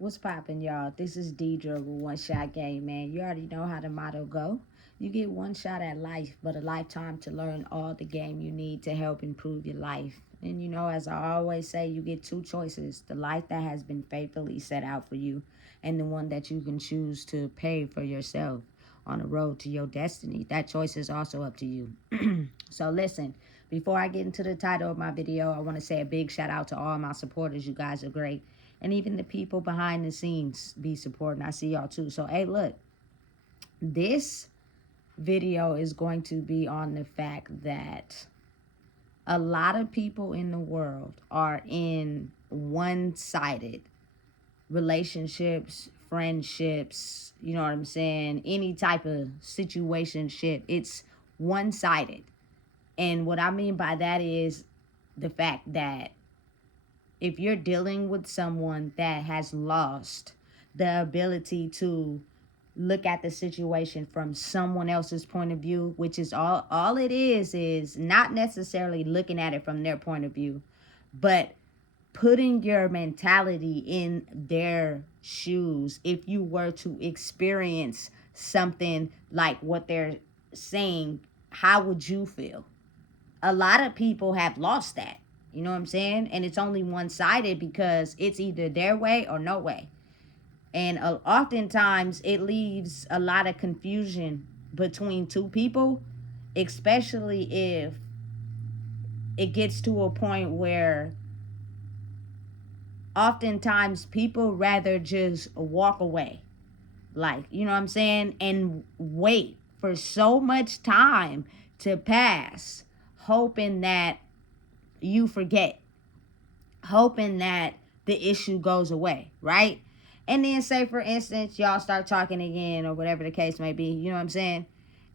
What's poppin', y'all? This is Deidre with One Shot Game, man. You already know how the motto go. You get one shot at life, but a lifetime to learn all the game you need to help improve your life. And as I always say, you get two choices: the life that has been faithfully set out for you, and the one that you can choose to pay for yourself on the road to your destiny. That choice is also up to you. So listen, before I get into the title of my video, I want to say a big shout out to all my supporters. You guys are great. And even the people behind the scenes be supporting. I see y'all too. So, hey, look, this video is going to be on the fact that a lot of people in the world are in one-sided relationships, friendships, you know what I'm saying? Any type of situationship. It's one-sided. And what I mean by that is the fact that if you're dealing with someone that has lost the ability to look at the situation from someone else's point of view, which is all it is not necessarily looking at it from their point of view, but putting your mentality in their shoes. If you were to experience something like what they're saying, how would you feel? A lot of people have lost that. You know what I'm saying? And it's only one sided because it's either their way or no way. And oftentimes it leaves a lot of confusion between two people, especially if it gets to a point where oftentimes people rather just walk away. Like, you know what I'm saying? And wait for so much time to pass, hoping that you forget, hoping that the issue goes away, right? And then say for instance, y'all start talking again or whatever the case may be, you know what I'm saying?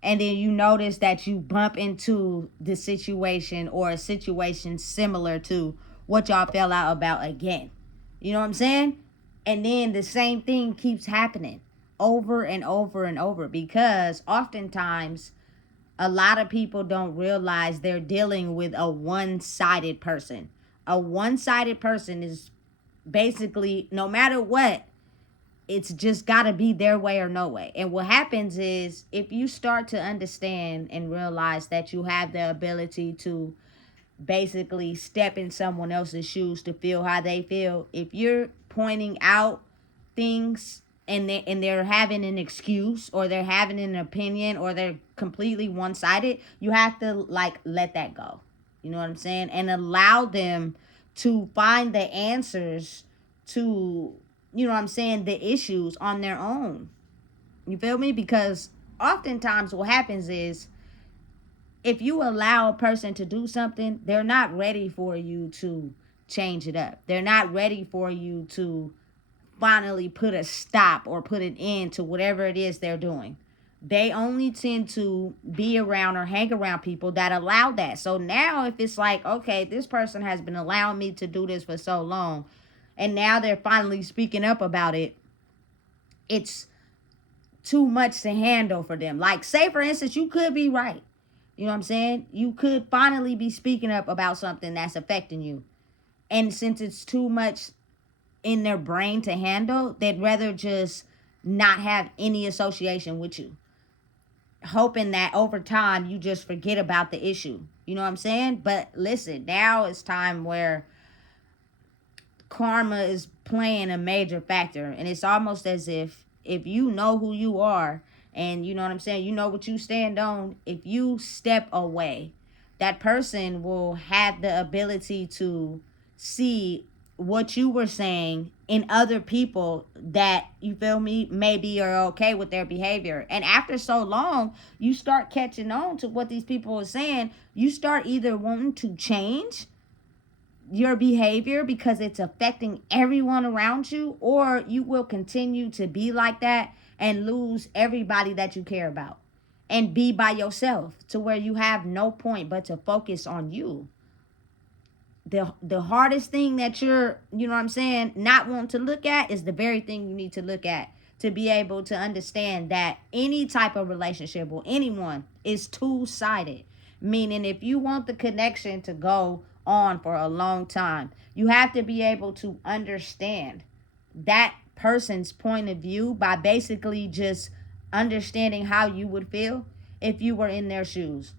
And then you notice that you bump into the situation or a situation similar to what y'all fell out about again. You know what I'm saying? And then the same thing keeps happening over and over and over because oftentimes a lot of people don't realize they're dealing with a one-sided person. A one-sided person is basically, no matter what, it's just got to be their way or no way. And what happens is if you start to understand and realize that you have the ability to basically step in someone else's shoes to feel how they feel, if you're pointing out things and they're having an excuse or they're having an opinion or they're completely one-sided, you have to like let that go. You know what I'm saying? And allow them to find the answers to, you know what I'm saying, the issues on their own. You feel me? Because oftentimes what happens is if you allow a person to do something, they're not ready for you to change it up. They're not ready for you to finally put a stop or put an end to whatever it is they're doing. They only tend to be around or hang around people that allow that. So now if it's like, okay, this person has been allowing me to do this for so long and now they're finally speaking up about it, it's too much to handle for them. Like, say for instance, you could be right. You know what I'm saying? You could finally be speaking up about something that's affecting you. And since it's too much in their brain to handle, they'd rather just not have any association with you, hoping that over time you just forget about the issue. You know what I'm saying? But listen, now it's time where karma is playing a major factor. And it's almost as if you know who you are and you know what I'm saying, you know what you stand on, if you step away, that person will have the ability to see what you were saying in other people that, you feel me, maybe are okay with their behavior. And after so long, you start catching on to what these people are saying. You start either wanting to change your behavior because it's affecting everyone around you, or you will continue to be like that and lose everybody that you care about and be by yourself to where you have no point but to focus on you. The hardest thing that you're, you know what I'm saying, not wanting to look at is the very thing you need to look at to be able to understand that any type of relationship with anyone is two-sided. Meaning if you want the connection to go on for a long time, you have to be able to understand that person's point of view by basically just understanding how you would feel if you were in their shoes.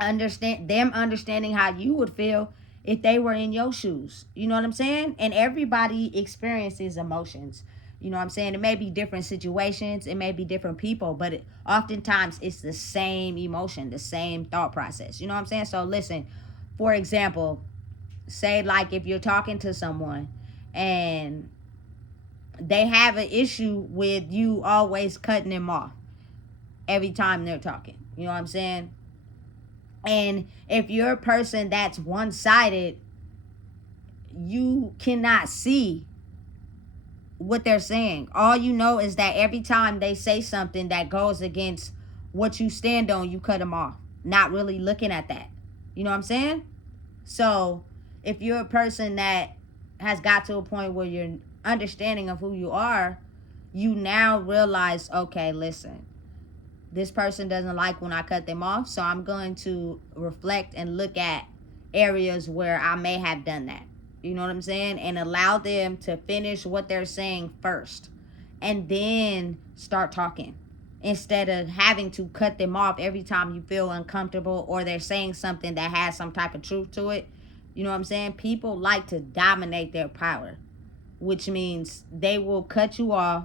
Understanding how you would feel if they were in your shoes. You know what I'm saying? And everybody experiences emotions. You know what I'm saying? It may be different situations, it may be different people, but oftentimes it's the same emotion, the same thought process. You know what I'm saying? So listen, for example, say like if you're talking to someone and they have an issue with you always cutting them off every time they're talking. You know what I'm saying? And if you're a person that's one-sided, you cannot see what they're saying. All you know is that every time they say something that goes against what you stand on, you cut them off, not really looking at that. You know what I'm saying? So if you're a person that has got to a point where you're understanding of who you are, you now realize, okay, listen, this person doesn't like when I cut them off, so I'm going to reflect and look at areas where I may have done that. You know what I'm saying? And allow them to finish what they're saying first and then start talking, instead of having to cut them off every time you feel uncomfortable or they're saying something that has some type of truth to it. You know what I'm saying? People like to dominate their power, which means they will cut you off.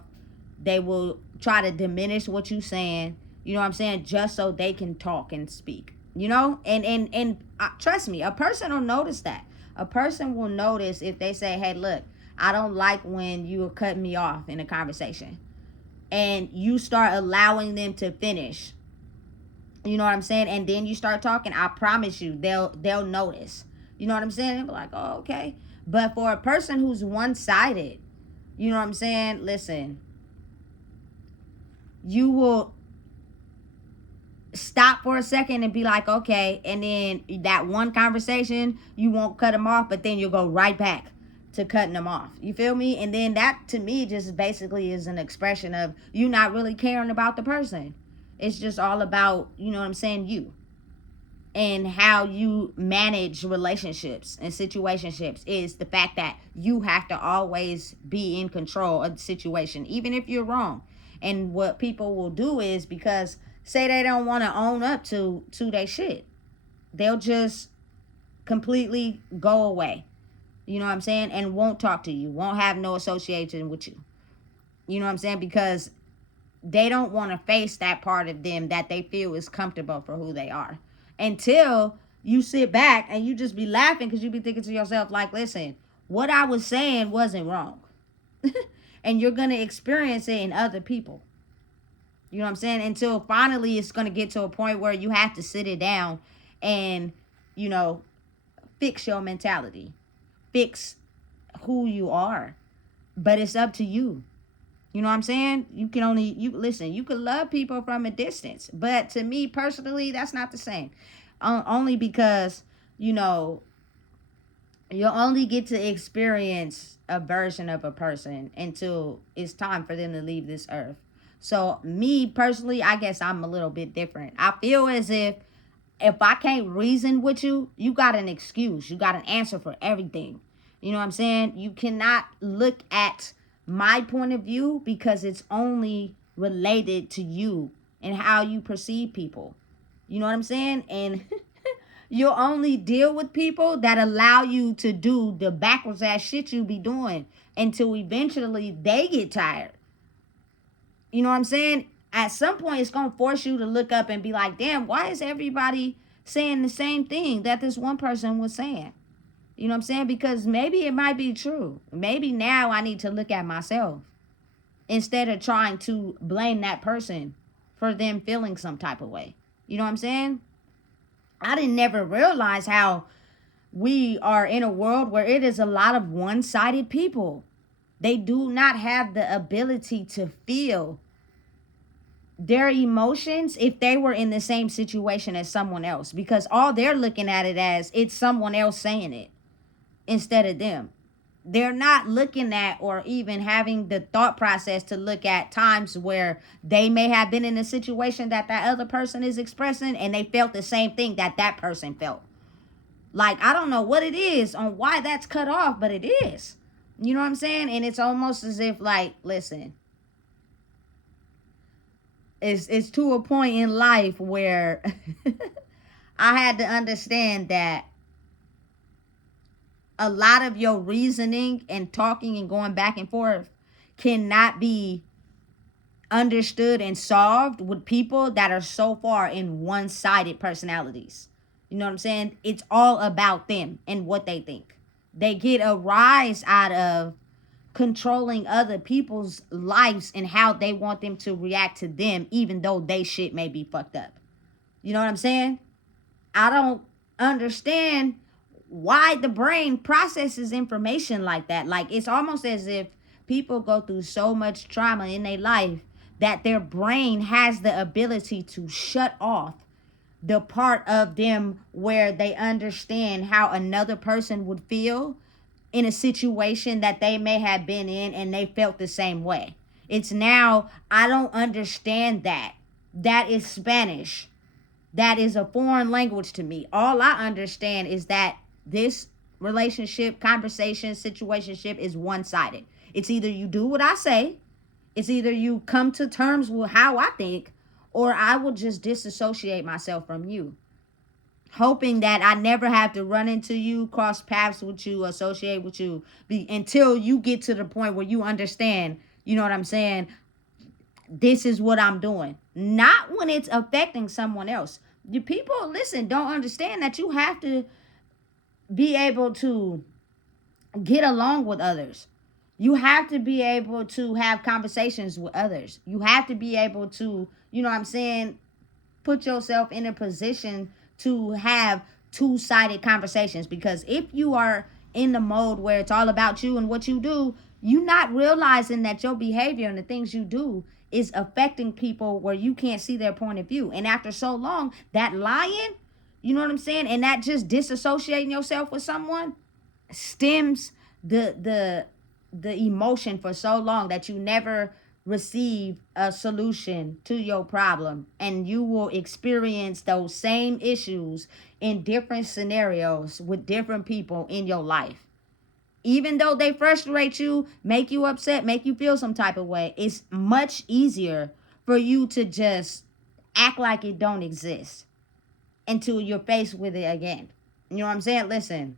They will try to diminish what you're saying. You know what I'm saying? Just so they can talk and speak. You know? And trust me, a person will notice that. A person will notice if they say, hey, look, I don't like when you are cutting me off in a conversation. And you start allowing them to finish. You know what I'm saying? And then you start talking, I promise you, they'll notice. You know what I'm saying? They'll be like, oh, okay. But for a person who's one-sided, you know what I'm saying? Listen, you will stop for a second and be like, okay, and then that one conversation, you won't cut them off, but then you'll go right back to cutting them off. You feel me? And then that, to me, just basically is an expression of you not really caring about the person. It's just all about, you know what I'm saying, you. And how you manage relationships and situationships is the fact that you have to always be in control of the situation, even if you're wrong. And what people will do is, because say they don't want to own up to their shit, they'll just completely go away. You know what I'm saying? And won't talk to you, won't have no association with you. You know what I'm saying? Because they don't want to face that part of them that they feel is comfortable for who they are. Until you sit back and you just be laughing because you be thinking to yourself, like, listen, what I was saying wasn't wrong. And you're going to experience it in other people. You know what I'm saying? Until finally it's going to get to a point where you have to sit it down and, you know, fix your mentality. Fix who you are. But it's up to you. You know what I'm saying? You can love people from a distance. But to me personally, that's not the same. Only because, you know, you'll only get to experience a version of a person until it's time for them to leave this earth. So me personally, I guess I'm a little bit different. I feel as if I can't reason with you, you got an excuse. You got an answer for everything. You know what I'm saying? You cannot look at my point of view because it's only related to you and how you perceive people. You know what I'm saying? And you'll only deal with people that allow you to do the backwards ass shit you be doing until eventually they get tired. You know what I'm saying? At some point, it's going to force you to look up and be like, damn, why is everybody saying the same thing that this one person was saying? You know what I'm saying? Because maybe it might be true. Maybe now I need to look at myself instead of trying to blame that person for them feeling some type of way. You know what I'm saying? I didn't never realize how we are in a world where it is a lot of one-sided people. They do not have the ability to feel their emotions if they were in the same situation as someone else, because all they're looking at it as it's someone else saying it instead of them. They're not looking at or even having the thought process to look at times where they may have been in a situation that other person is expressing and they felt the same thing that person felt. Like, I don't know what it is on why that's cut off, but it is. You know what I'm saying? And it's almost as if, like, listen, it's to a point in life where I had to understand that a lot of your reasoning and talking and going back and forth cannot be understood and solved with people that are so far in one-sided personalities. You know what I'm saying? It's all about them and what they think. They get a rise out of controlling other people's lives and how they want them to react to them, even though they shit may be fucked up. You know what I'm saying? I don't understand why the brain processes information like that. Like, it's almost as if people go through so much trauma in their life that their brain has the ability to shut off the part of them where they understand how another person would feel in a situation that they may have been in and they felt the same way. It's now, I don't understand that. That is Spanish. That is a foreign language to me. All I understand is that this relationship, conversation, situationship is one-sided. It's either you do what I say, it's either you come to terms with how I think, or I will just disassociate myself from you, hoping that I never have to run into you, cross paths with you, associate with you, until you get to the point where you understand, you know what I'm saying, this is what I'm doing. Not when it's affecting someone else. You people, listen, don't understand that you have to be able to get along with others. You have to be able to have conversations with others. You have to be able to, you know what I'm saying, put yourself in a position to have two-sided conversations. Because if you are in the mode where it's all about you and what you do, you're not realizing that your behavior and the things you do is affecting people where you can't see their point of view. And after so long, that lying, you know what I'm saying, and that just disassociating yourself with someone stems the emotion for so long that you never receive a solution to your problem, and you will experience those same issues in different scenarios with different people in your life. Even though they frustrate you, make you upset, make you feel some type of way, it's much easier for you to just act like it don't exist until you're faced with it again. You know what I'm saying? Listen,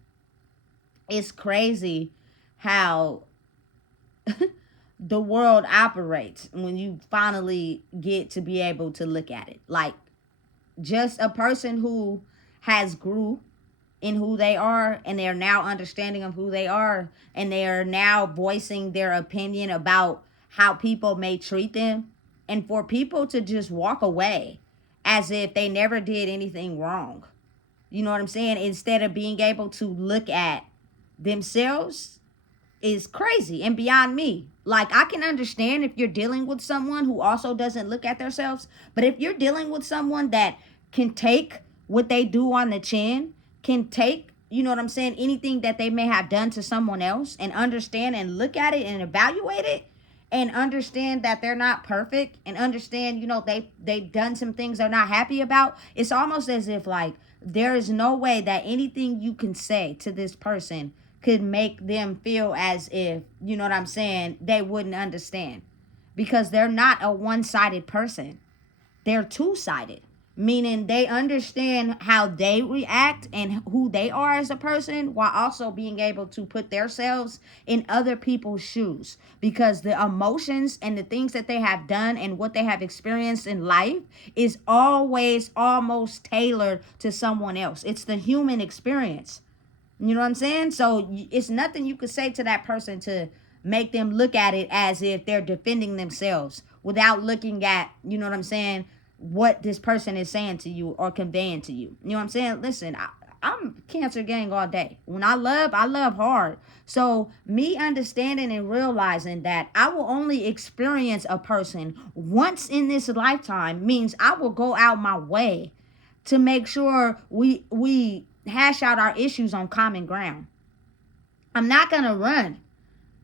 it's crazy how the world operates when you finally get to be able to look at it. Like, just a person who has grew in who they are, and they're now understanding of who they are, and they are now voicing their opinion about how people may treat them, and for people to just walk away as if they never did anything wrong. You know what I'm saying? Instead of being able to look at themselves, is crazy and beyond me. Like, I can understand if you're dealing with someone who also doesn't look at themselves, but if you're dealing with someone that can take what they do on the chin, can take, you know what I'm saying, anything that they may have done to someone else, and understand and look at it and evaluate it, and understand that they're not perfect, and understand, you know, they've done some things they're not happy about, it's almost as if, like, there is no way that anything you can say to this person could make them feel as if, you know what I'm saying, they wouldn't understand. Because they're not a one-sided person. They're two-sided. Meaning they understand how they react and who they are as a person, while also being able to put themselves in other people's shoes. Because the emotions and the things that they have done and what they have experienced in life is always almost tailored to someone else. It's the human experience. You know what I'm saying? So it's nothing you could say to that person to make them look at it as if they're defending themselves, without looking at, you know what I'm saying, what this person is saying to you or conveying to you. You know what I'm saying? Listen, I'm Cancer gang all day. When I love hard. So me understanding and realizing that I will only experience a person once in this lifetime means I will go out my way to make sure we hash out our issues on common ground. I'm not going to run.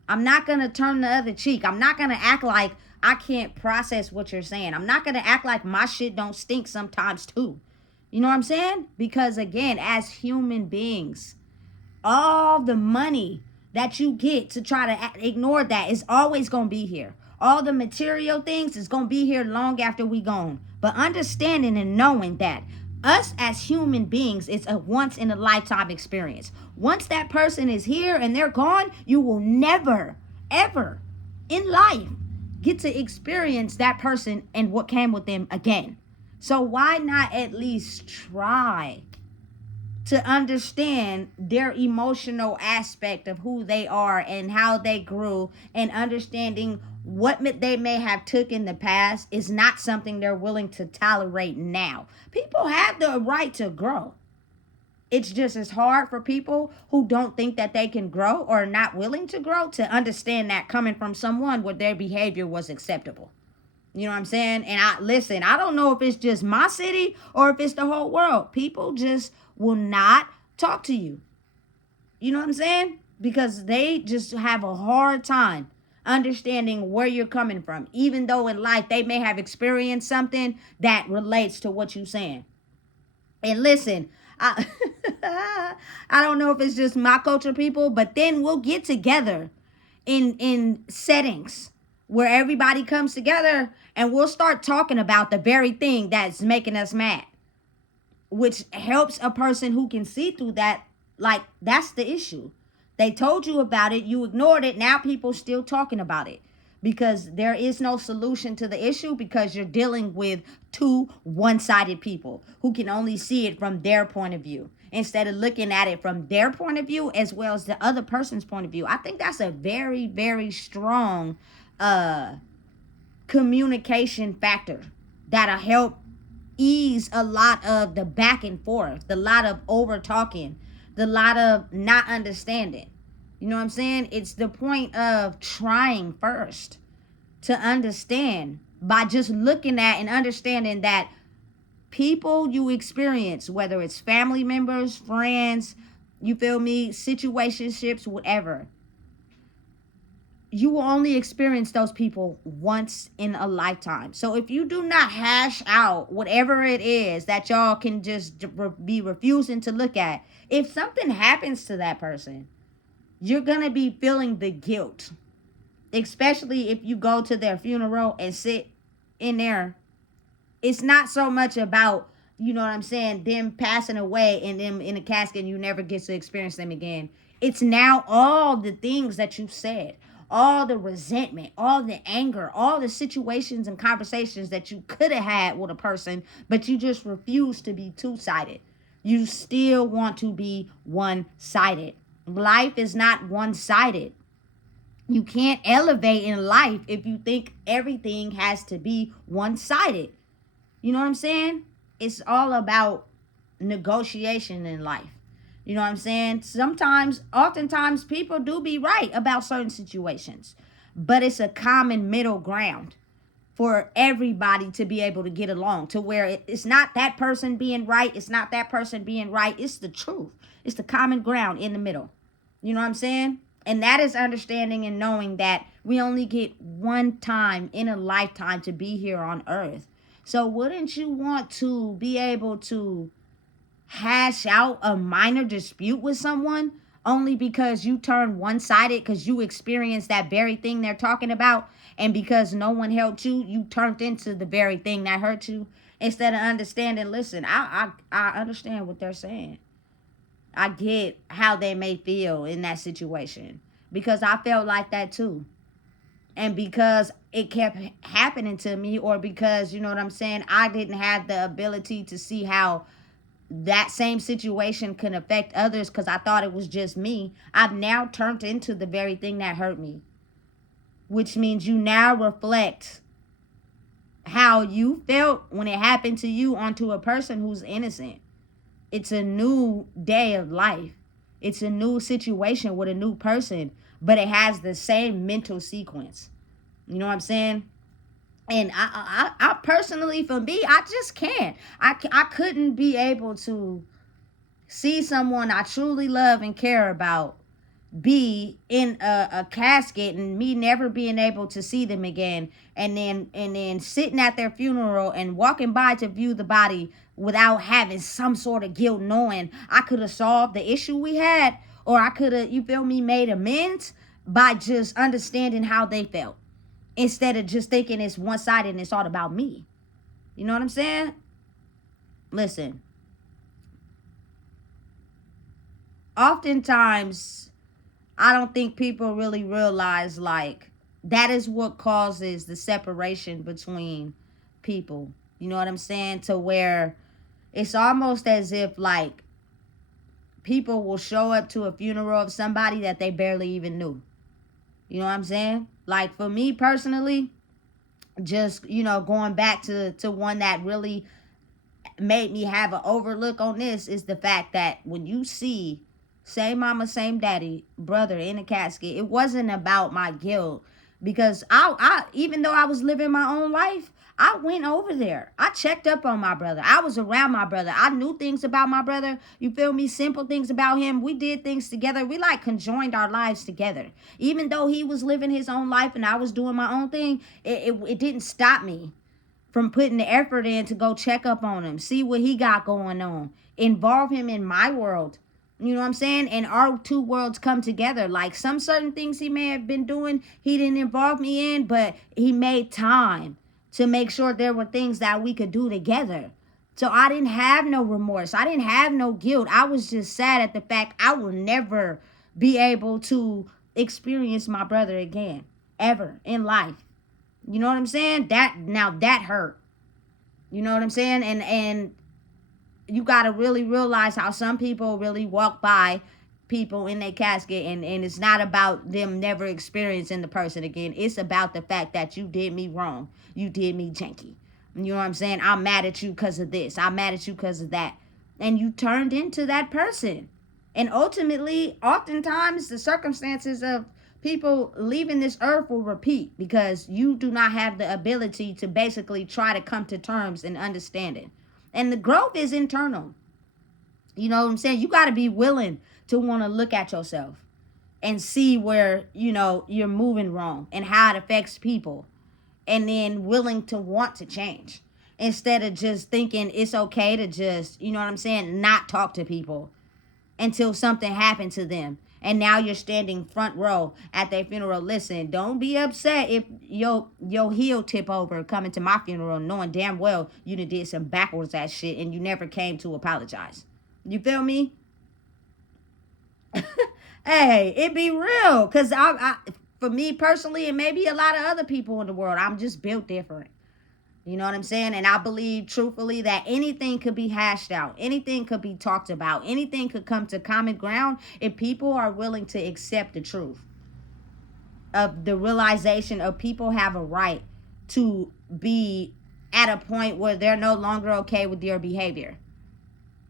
I'm not going to turn the other cheek. I'm not going to act like I can't process what you're saying. I'm not going to act like my shit don't stink sometimes too. You know what I'm saying? Because again, as human beings, all the money that you get to try to ignore that is always going to be here. All the material things is going to be here long after we gone. But understanding and knowing that us as human beings, it's a once in a lifetime experience. Once that person is here and they're gone, you will never, ever in life get to experience that person and what came with them again. So why not at least try to understand their emotional aspect of who they are and how they grew, and understanding what they may have took in the past is not something they're willing to tolerate now. People have the right to grow. It's just as hard for people who don't think that they can grow or are not willing to grow to understand that coming from someone where their behavior was acceptable. You know what I'm saying? And I don't know if it's just my city or if it's the whole world. People just will not talk to you. You know what I'm saying? Because they just have a hard time understanding where you're coming from, even though in life they may have experienced something that relates to what you're saying. And listen, I I don't know if it's just my culture people, but then we'll get together in settings where everybody comes together and we'll start talking about the very thing that's making us mad, which helps a person who can see through that. Like, that's the issue. They told you about it, you ignored it, now people still talking about it because there is no solution to the issue, because you're dealing with two one-sided people who can only see it from their point of view instead of looking at it from their point of view as well as the other person's point of view. I think that's a very, very strong communication factor that'll help ease a lot of the back and forth, the lot of over talking, the lot of not understanding. You know what I'm saying? It's the point of trying first to understand by just looking at and understanding that people you experience, whether it's family members, friends, you feel me, situationships, whatever, you will only experience those people once in a lifetime. So if you do not hash out whatever it is that y'all can just be refusing to look at, if something happens to that person, you're going to be feeling the guilt. Especially if you go to their funeral and sit in there. It's not so much about, you know what I'm saying, them passing away and them in a casket and you never get to experience them again. It's now all the things that you said, all the resentment, all the anger, all the situations and conversations that you could have had with a person, but you just refuse to be two-sided. You still want to be one-sided. Life is not one-sided. You can't elevate in life if you think everything has to be one-sided. You know what I'm saying? It's all about negotiation in life. You know what I'm saying? Oftentimes, people do be right about certain situations, but it's a common middle ground for everybody to be able to get along, to where it's not that person being right, it's not that person being right, it's the truth. It's the common ground in the middle. You know what I'm saying? And that is understanding and knowing that we only get one time in a lifetime to be here on earth. So wouldn't you want to be able to hash out a minor dispute with someone only because you turned one-sided, because you experienced that very thing they're talking about, and because no one helped you, you turned into the very thing that hurt you, instead of understanding, listen, I understand what they're saying. I get how they may feel in that situation, because I felt like that too. And because it kept happening to me, or because, you know what I'm saying, I didn't have the ability to see how that same situation can affect others because I thought it was just me, I've now turned into the very thing that hurt me. Which means you now reflect how you felt when it happened to you onto a person who's innocent. It's a new day of life. It's a new situation with a new person, but it has the same mental sequence. You know what I'm saying? And I personally, for me, I just can't. I couldn't be able to see someone I truly love and care about be in a casket and me never being able to see them again, and then sitting at their funeral and walking by to view the body without having some sort of guilt, knowing I could have solved the issue we had, Or I could have, you feel me, made amends by just understanding how they felt instead of just thinking it's one sided and it's all about me. You know what I'm saying? Listen, oftentimes I don't think people really realize like that is what causes the separation between people. You know what I'm saying? To where it's almost as if like people will show up to a funeral of somebody that they barely even knew. You know what I'm saying? Like for me personally, just going back to one that really made me have an overlook on this is the fact that when you see same mama, same daddy, brother in a casket, it wasn't about my guilt because I even though I was living my own life, I went over there. I checked up on my brother. I was around my brother. I knew things about my brother. You feel me? Simple things about him. We did things together. We like conjoined our lives together. Even though he was living his own life and I was doing my own thing, it didn't stop me from putting the effort in to go check up on him, see what he got going on, involve him in my world. You know what I'm saying? And our two worlds come together. Like some certain things he may have been doing, he didn't involve me in, but he made time to make sure there were things that we could do together. So I didn't have no remorse. I didn't have no guilt. I was just sad at the fact I will never be able to experience my brother again, ever in life. You know what I'm saying? That hurt. You know what I'm saying? And you got to really realize how some people really walk by people in their casket, and it's not about them never experiencing the person again. It's about the fact that you did me wrong. You did me janky. You know what I'm saying? I'm mad at you because of this. I'm mad at you because of that. And you turned into that person. And ultimately, oftentimes, the circumstances of people leaving this earth will repeat because you do not have the ability to basically try to come to terms and understand it. And the growth is internal. You know what I'm saying? You got to be willing to want to look at yourself and see where, you're moving wrong and how it affects people. And then willing to want to change instead of just thinking it's okay to just, you know what I'm saying, not talk to people until something happened to them. And now you're standing front row at their funeral. Listen, don't be upset if your heel tip over coming to my funeral knowing damn well you done did some backwards ass shit and you never came to apologize. You feel me? Hey, it be real. Because for me personally, and maybe a lot of other people in the world, I'm just built different. You know what I'm saying? And I believe truthfully that anything could be hashed out. Anything could be talked about. Anything could come to common ground if people are willing to accept the truth of the realization of people have a right to be at a point where they're no longer okay with your behavior.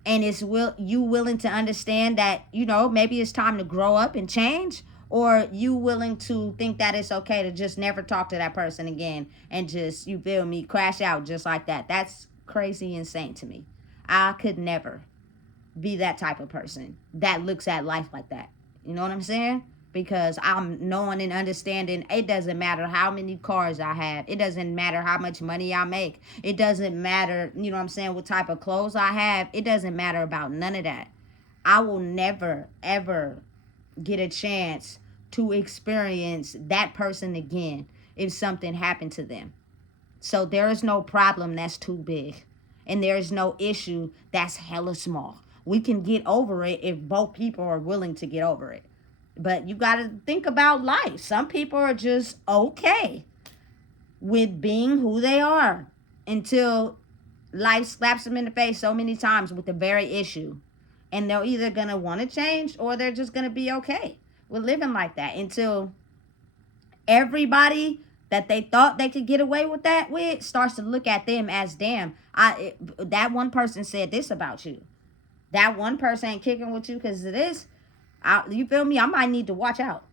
And it's you willing to understand that, maybe it's time to grow up and change, or you willing to think that it's okay to just never talk to that person again and just, you feel me, crash out just like that. That's crazy insane to me. I could never be that type of person that looks at life like that. You know what I'm saying? Because I'm knowing and understanding it doesn't matter how many cars I have. It doesn't matter how much money I make. It doesn't matter, you know what I'm saying, what type of clothes I have. It doesn't matter about none of that. I will never, ever get a chance to experience that person again if something happened to them. So there is no problem that's too big. And there is no issue that's hella small. We can get over it if both people are willing to get over it. But you got to think about life. Some people are just okay with being who they are until life slaps them in the face so many times with the very issue. And they're either going to want to change or they're just going to be okay with living like that until everybody that they thought they could get away with that with starts to look at them as, damn, that one person said this about you. That one person ain't kicking with you because of this. You feel me? I might need to watch out.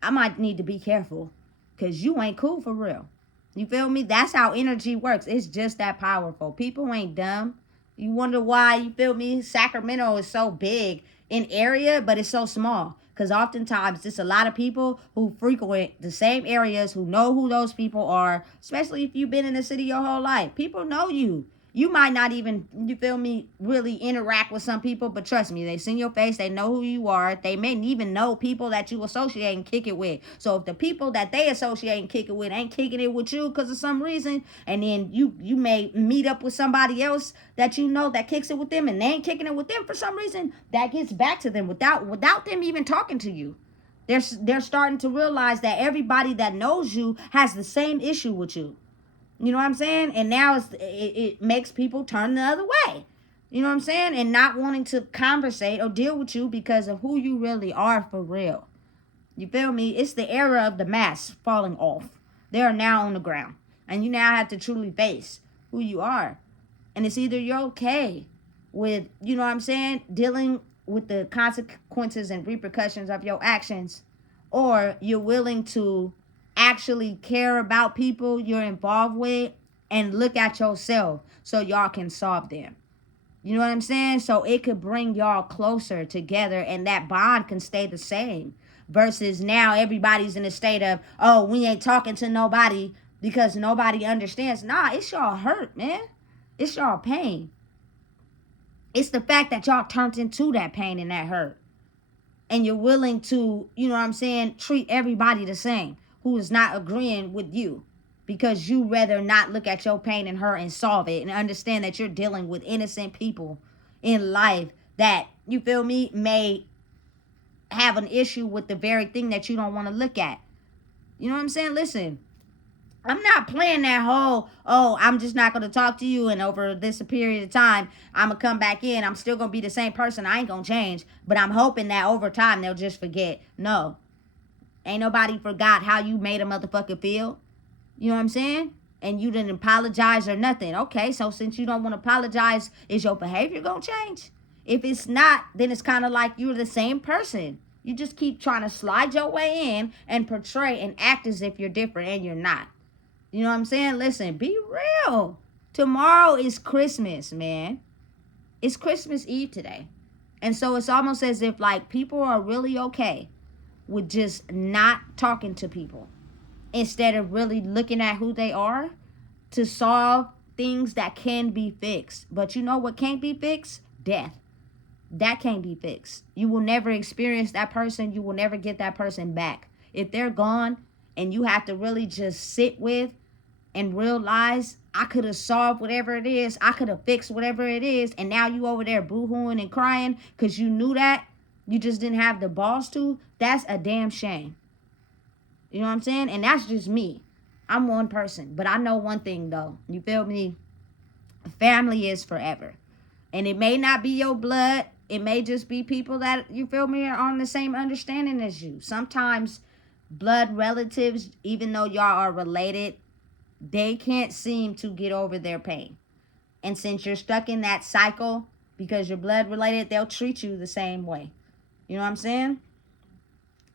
I might need to be careful because you ain't cool for real. You feel me? That's how energy works. It's just that powerful. People ain't dumb. You wonder why, you feel me, Sacramento is so big in area, but it's so small. Because oftentimes it's a lot of people who frequent the same areas, who know who those people are, especially if you've been in the city your whole life. People know you. You might not even, you feel me, really interact with some people, but trust me, they see your face, they know who you are. They may even know people that you associate and kick it with. So if the people that they associate and kick it with ain't kicking it with you because of some reason, and then you may meet up with somebody else that you know that kicks it with them, and they ain't kicking it with them for some reason, that gets back to them without them even talking to you. They're starting to realize that everybody that knows you has the same issue with you. You know what I'm saying? And now it makes people turn the other way. You know what I'm saying? And not wanting to conversate or deal with you because of who you really are for real. You feel me? It's the era of the mask falling off. They are now on the ground. And you now have to truly face who you are. And it's either you're okay with, you know what I'm saying, dealing with the consequences and repercussions of your actions, or you're willing to actually care about people you're involved with and look at yourself so y'all can solve them. You know what I'm saying? So it could bring y'all closer together and that bond can stay the same. Versus now everybody's in a state of, oh, we ain't talking to nobody because nobody understands. Nah, it's y'all hurt, man. It's y'all pain. It's the fact that y'all turned into that pain and that hurt. And you're willing to, you know what I'm saying, treat everybody the same who is not agreeing with you. Because you rather not look at your pain and hurt and solve it and understand that you're dealing with innocent people in life that, you feel me, may have an issue with the very thing that you don't want to look at. You know what I'm saying? Listen, I'm not playing that whole, oh, I'm just not going to talk to you, and over this period of time, I'm going to come back in. I'm still going to be the same person. I ain't going to change. But I'm hoping that over time, they'll just forget. No. Ain't nobody forgot how you made a motherfucker feel. You know what I'm saying? And you didn't apologize or nothing. Okay, so since you don't want to apologize, is your behavior going to change? If it's not, then it's kind of like you're the same person. You just keep trying to slide your way in and portray and act as if you're different, and you're not. You know what I'm saying? Listen, be real. Tomorrow is Christmas, man. It's Christmas Eve today. And so it's almost as if like people are really okay with just not talking to people instead of really looking at who they are to solve things that can be fixed. But you know what can't be fixed? Death. That can't be fixed. You will never experience that person. You will never get that person back. If they're gone and you have to really just sit with and realize I could have solved whatever it is, I could have fixed whatever it is, and now you over there boo-hooing and crying because you knew that, you just didn't have the balls to, that's a damn shame. You know what I'm saying? And that's just me. I'm one person. But I know one thing, though. You feel me? Family is forever. And it may not be your blood. It may just be people that, you feel me, are on the same understanding as you. Sometimes blood relatives, even though y'all are related, they can't seem to get over their pain. And since you're stuck in that cycle because you're blood related, they'll treat you the same way. You know what I'm saying?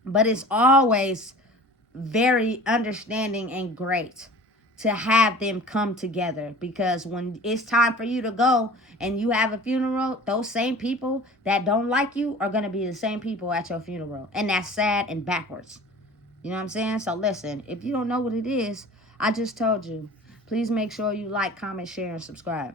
But it's always very understanding and great to have them come together, because when it's time for you to go and you have a funeral, those same people that don't like you are going to be the same people at your funeral. And that's sad and backwards. You know what I'm saying? So listen, if you don't know what it is, I just told you. Please make sure you like, comment, share, and subscribe.